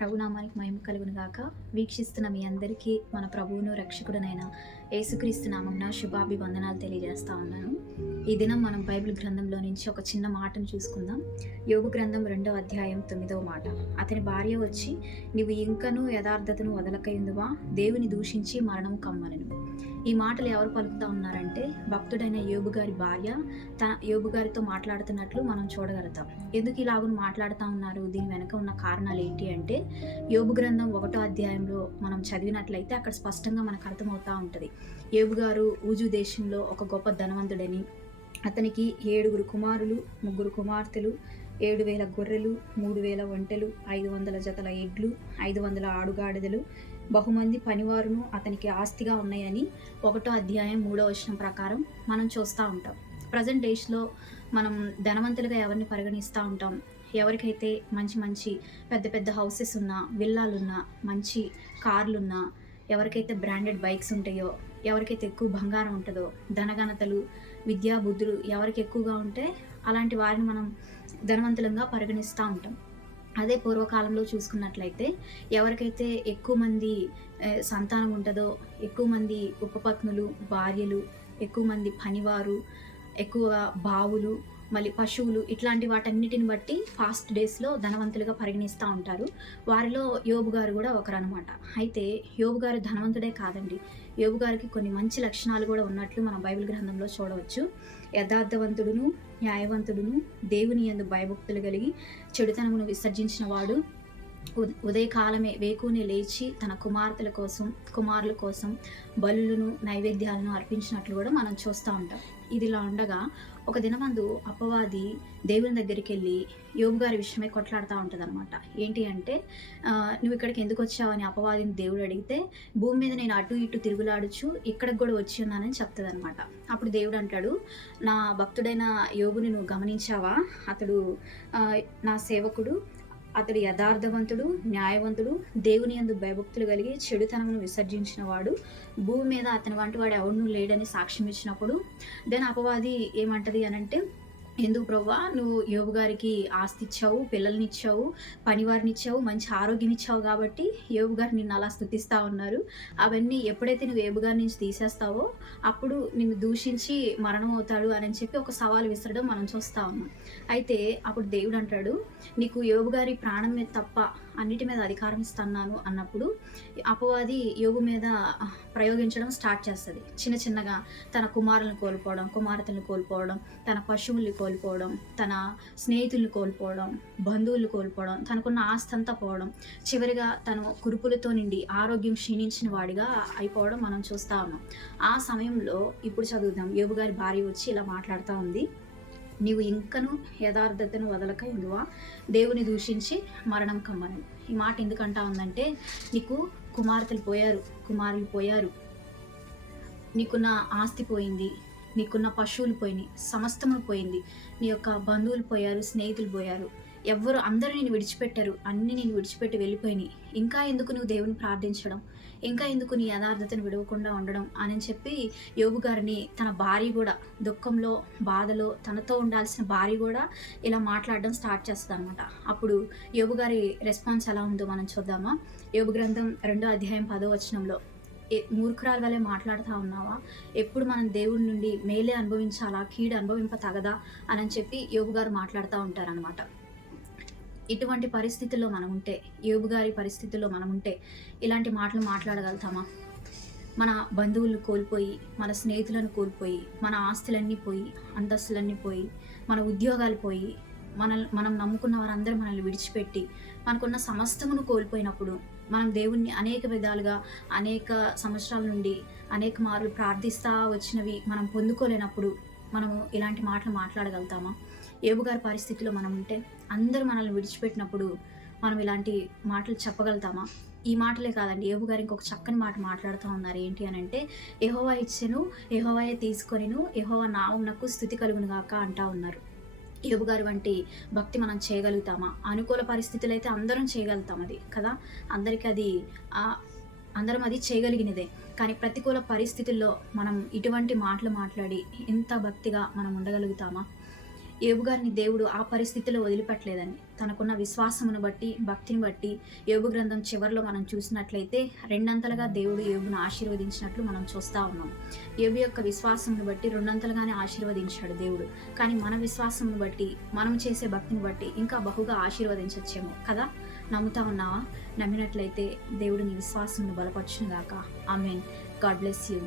ప్రభునామానికి మహిమ కలుగును గాక. వీక్షిస్తున్న మీ అందరికీ మన ప్రభువును రక్షకుడునైన యేసుక్రీస్తు నామమున శుభాభివందనాలు తెలియజేస్తా ఉన్నాను. ఈ దినం మనం బైబిల్ గ్రంథంలో నుంచి ఒక చిన్న మాటను చూసుకుందాం. యోబు గ్రంథం 2వ అధ్యాయం 9వ మాట. అతని భార్య వచ్చి, నీవు ఇంకనూ యథార్థతను వదలకయుందువా, దేవుని దూషించి మరణం కమ్మనెను. ఈ మాటలు ఎవరు పలుకుతా ఉన్నారంటే భక్తుడైన యోబు గారి భార్య తన యోబు గారితో మాట్లాడుతున్నట్లు మనం చూడగలుగుతాం. ఎందుకు ఇలాగును మాట్లాడుతూ ఉన్నారు, దీని వెనక ఉన్న కారణాలు ఏంటి అంటే, యోబు గ్రంథం 1వ అధ్యాయంలో మనం చదివినట్లయితే అక్కడ స్పష్టంగా మనకు అర్థమవుతూ ఉంటుంది. యోబు గారు ఊజు దేశంలో ఒక గొప్ప ధనవంతుడని, అతనికి 7 కుమారులు, 3 కుమార్తెలు, 7,000 గొర్రెలు, 3,000 ఒంటెలు, 500 జతల ఎడ్లు, 500 ఆడుగాడిదలు, బహుమంది పనివారును అతనికి ఆస్తిగా ఉన్నాయని 1వ అధ్యాయం 3వ వచనం ప్రకారం మనం చూస్తూ ఉంటాం. ప్రజెంట్ డేస్లో మనం ధనవంతులుగా ఎవరిని పరిగణిస్తూ ఉంటాం? ఎవరికైతే మంచి మంచి పెద్ద పెద్ద హౌసెస్ ఉన్నా, విల్లాలున్నా, మంచి కార్లున్నా, ఎవరికైతే బ్రాండెడ్ బైక్స్ ఉంటాయో, ఎవరికైతే ఎక్కువ బంగారం ఉంటుందో, ధనఘనతలు, విద్యా బుద్ధులు ఎవరికి ఎక్కువగా ఉంటే అలాంటి వారిని మనం ధనవంతులంగా పరిగణిస్తూ ఉంటాం. అదే పూర్వకాలంలో చూసుకున్నట్లయితే ఎవరికైతే ఎక్కువ మంది సంతానం ఉంటుందో, ఎక్కువ మంది ఉపపత్నులు, భార్యలు, ఎక్కువ మంది పనివారు, ఎక్కువ బావులు, మళ్ళీ పశువులు, ఇట్లాంటి వాటన్నిటిని బట్టి ఫాస్ట్ డేస్లో ధనవంతులుగా పరిగణిస్తూ ఉంటారు. వారిలో యోబు గారు కూడా ఒకరనమాట. అయితే యోబు గారు ధనవంతుడే కాదండి, యోబు గారికి కొన్ని మంచి లక్షణాలు కూడా ఉన్నట్లు మనం బైబిల్ గ్రంథంలో చూడవచ్చు. యథార్థవంతుడును, న్యాయవంతుడును, దేవుని యందు భయభక్తులు కలిగి చెడుతనమును విసర్జించిన వాడు, ఉదయకాలమే వేకునే లేచి తన కుమారుల కోసం బలులను, నైవేద్యాలను అర్పించినట్లు కూడా మనం చూస్తూ ఉంటాం. ఇదిలా ఉండగా ఒక దినమందు అపవాది దేవుని దగ్గరికి వెళ్ళి యోబు గారి విషయమై కొట్లాడుతూ ఉంటుంది అనమాట. ఏంటి అంటే, నువ్వు ఇక్కడికి ఎందుకు వచ్చావు అని అపవాదిని దేవుడు అడిగితే, భూమి మీద నేను అటు ఇటు తిరుగులాడుచు ఇక్కడికి కూడా వచ్చి ఉన్నానని చెప్తుంది అనమాట. అప్పుడు దేవుడు అంటాడు, నా భక్తుడైన యోబుని నువ్వు గమనించావా? అతడు నా సేవకుడు, అతడు యథార్థవంతుడు, న్యాయవంతుడు, దేవుని యందు భయభక్తులు కలిగి చెడుతనమును విసర్జించిన వాడు, భూమి మీద అతని వంటి వాడు ఎవడూ లేడని సాక్ష్యం ఇచ్చినప్పుడు దెన్ అపవాది ఏమంటది అనంటే, ఎందుకు ప్రవ్వా, నువ్వు యోబు గారికి ఆస్తి ఇచ్చావు, పిల్లల్ని ఇచ్చావు, పనివారిని ఇచ్చావు, మంచి ఆరోగ్యం ఇచ్చావు కాబట్టి యోబు గారు నిన్ను అలా స్తుతిస్తూ ఉన్నారు. అవన్నీ ఎప్పుడైతే నువ్వు యోబు గారి నుంచి తీసేస్తావో అప్పుడు నిన్ను దూషించి మరణం అవుతాడు అని చెప్పి ఒక సవాలు విసరడం మనం చూస్తూ ఉన్నాం. అయితే అప్పుడు దేవుడు అంటాడు, నీకు యోబు గారి ప్రాణం మీద తప్ప అన్నిటి మీద అధికారం ఇస్తున్నాను అన్నప్పుడు అపవాది యోబు మీద ప్రయోగించడం స్టార్ట్ చేస్తుంది. చిన్న చిన్నగా తన కుమారులను కోల్పోవడం, కుమార్తెలను కోల్పోవడం, తన పశువుల్ని కోల్పోవడం, తన స్నేహితుల్ని కోల్పోవడం, బంధువులు కోల్పోవడం, తనకున్న ఆస్తి అంతా పోవడం, చివరిగా తను కురుపులతో నిండి ఆరోగ్యం క్షీణించిన వాడిగా అయిపోవడం మనం చూస్తూ ఉన్నాం. ఆ సమయంలో ఇప్పుడు చదువుదాం, యోబు గారి భార్య వచ్చి ఇలా మాట్లాడుతూ ఉంది, నీవు ఇంకను యథార్థతను వదలక ఇందువా, దేవుని దూషించి మరణం కమ్మను. ఈ మాట ఎందుకంటా ఉందంటే, నీకు కుమార్తెలు పోయారు, కుమారులు పోయారు, నీకున్న ఆస్తి పోయింది, నీకున్న పశువులు పోయినాయి, సమస్తమును పోయింది, నీ యొక్క బంధువులు పోయారు, స్నేహితులు పోయారు, అందరూ నేను విడిచిపెట్టారు, అన్నీ నేను విడిచిపెట్టి వెళ్ళిపోయినాయి. ఇంకా ఎందుకు నువ్వు దేవుని ప్రార్థించడం, ఇంకా ఎందుకు నీ యథార్థతను విడవకుండా ఉండడం అని చెప్పి యోబు గారిని తన భార్య కూడా దుఃఖంలో, బాధలో తనతో ఉండాల్సిన భార్య కూడా ఇలా మాట్లాడడం స్టార్ట్ చేస్తుంది అనమాట. అప్పుడు యోబు గారి రెస్పాన్స్ ఎలా ఉందో మనం చూద్దామా. యోబు గ్రంథం 2వ అధ్యాయం 10వ వచనంలో, మూర్ఖురాలు వలె మాట్లాడుతూ ఉన్నావా, ఎప్పుడు మనం దేవుడి నుండి మేలే అనుభవించాలా, కీడు అనుభవింప తగదా అని చెప్పి యోబు గారు మాట్లాడుతూ ఉంటారనమాట. ఇటువంటి పరిస్థితుల్లో మనం ఉంటే, యోబు గారి పరిస్థితుల్లో మనం ఉంటే ఇలాంటి మాటలు మాట్లాడగలుగుతామా? మన బంధువులను కోల్పోయి, మన స్నేహితులను కోల్పోయి, మన ఆస్తులన్నీ పోయి, అంతస్తులన్నీ పోయి, మన ఉద్యోగాలు పోయి, మనం నమ్ముకున్న వారందరూ మనల్ని విడిచిపెట్టి మనకున్న సమస్తమును కోల్పోయినప్పుడు, మనం దేవుణ్ణి అనేక విధాలుగా అనేక సంవత్సరాల నుండి అనేక మార్లు ప్రార్థిస్తూ వచ్చినవి మనం పొందుకోలేనప్పుడు మనము ఇలాంటి మాటలు మాట్లాడగలుగుతామా? యోబు గారి పరిస్థితిలో మనం ఉంటే, అందరూ మనల్ని విడిచిపెట్టినప్పుడు మనం ఇలాంటి మాటలు చెప్పగలుగుతామా? ఈ మాటలే కాదండి, యోబు గారు ఇంకొక చక్కని మాట మాట్లాడుతూ ఉన్నారు. ఏంటి అని అంటే, యెహోవా ఇచ్చెను, యెహోవాయే తీసుకొనిను, యెహోవా నామమునకు స్తుతి కలుగును గాక అంటా ఉన్నారు. యోబు గారి వంటి భక్తి మనం చేయగలుగుతామా? అనుకూల పరిస్థితులు అయితే అందరం చేయగలుగుతాం, అది కదా, అందరం అది చేయగలిగినదే. కానీ ప్రతికూల పరిస్థితుల్లో మనం ఇటువంటి మాటలు మాట్లాడి ఇంత భక్తిగా మనం ఉండగలుగుతామా? యోబు గారిని దేవుడు ఆ పరిస్థితిలో వదిలిపెట్టలేదండి. తనకున్న విశ్వాసమును బట్టి, భక్తిని బట్టి యోబు గ్రంథం చివరిలో మనం చూసినట్లయితే రెండంతలుగా దేవుడు యోబును ఆశీర్వదించినట్లు మనం చూస్తా ఉన్నాం. యోబు యొక్క విశ్వాసమును బట్టి రెండంతలుగానే ఆశీర్వదించాడు దేవుడు. కానీ మన విశ్వాసమును బట్టి, మనం చేసే భక్తిని బట్టి ఇంకా బహుగా ఆశీర్వదించచ్చేమో కదా. నమ్ముతా ఉన్నావా? నమ్మినట్లయితే దేవుడు నీ విశ్వాసమును బలపరచును గాక. ఆమేన్. God bless you.